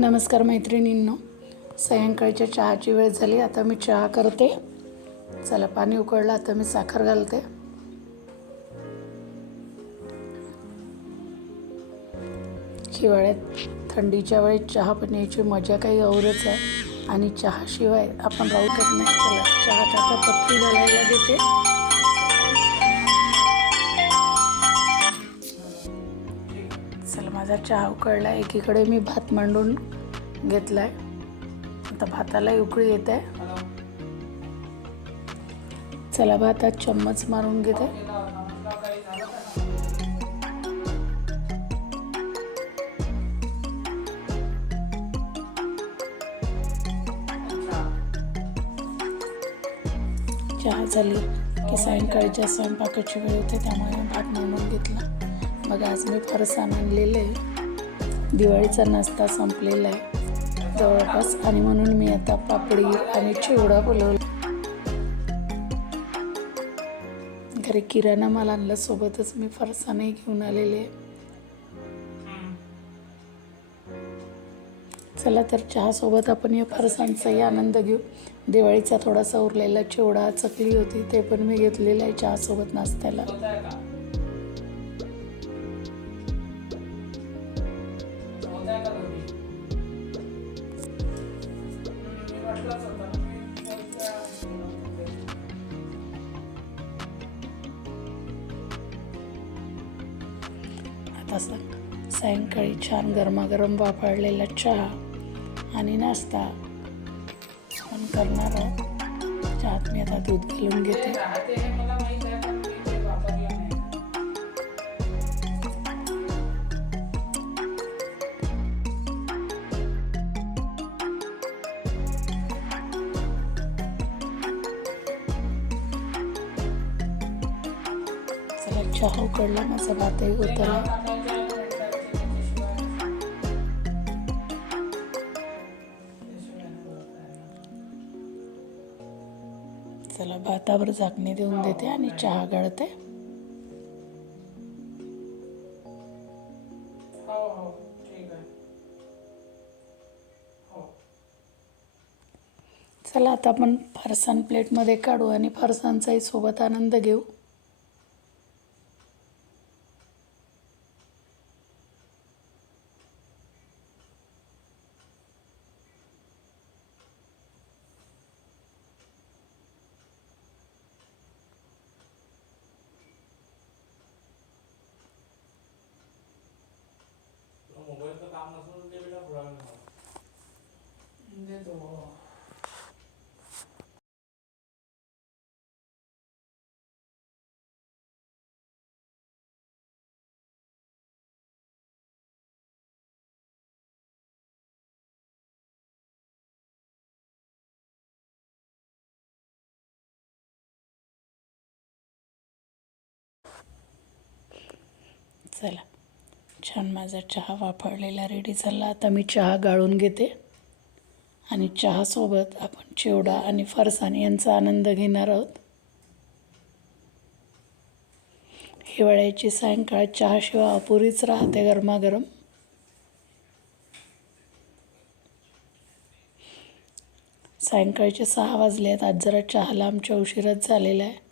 नमस्कार मैत्रिणींनो. सायंकाळच्या चहाची वेळ झाली आता मी चहा करते. चला पाणी उकळलं आता मी साखर घालते. हिवाळ्यात थंडीच्या वेळेस चहा पिण्याची मजा काही औरच आहे. आणि चहाशिवाय आपण राहू शकत नाही. चला चहा आता पत्ती घालायला देते माझा चहा उकळला एकीकडे मी भात मांडून घेतला आहे आता भाताला उकळी येत. आहे चला भातात चम्मच मारून घेते. चहा झाली की सायंकाळच्या स्वयंपाकाची वेळ होते त्यामुळे भात मांडून घेतला. मग आज मी फरसाण आणलेलं आहे. दिवाळीचा नाश्ता संपलेला आहे. जवळपास आणि म्हणून मी आता पापडी आणि चिवडा बोलवला. घरी किराणा माल आणला सोबतच मी फरसाणही घेऊन आलेले आहे. चला तर चहासोबत आपण या फरसांचाही आनंद घेऊ. दिवाळीचा थोडासा उरलेला चिवडा चकली होती ते पण मी घेतलेलं आहे चहासोबत नाश्त्याला. तासात सायंकाळी छान गरमागरम वापरलेला चहा आणि नाश्ता. आपण करणार आहोत. चहात मी आता दूध घालून घेते. चहा उकडला माझा भातही उतरला. चला भातावर झाकणी देऊन देते आणि चहा गाळते. चला आता आपण फरसाण प्लेटमध्ये काढू आणि फरसाणचाही सोबत आनंद घेऊ. 마음과 손대비라 불하는 근데도 चला छान माझा चहा वापरलेला रेडी झाला. आता मी चहा गाळून घेते. आणि चहासोबत आपण चिवडा आणि फरसाण यांचा आनंद घेणार आहोत. हिवाळ्याची सायंकाळ चहाशिवाय अपुरीच राहते गरमागरम. सायंकाळचे सहा वाजले आहेत. आज जरा चहाला आमच्या उशिराच झालेला आहे.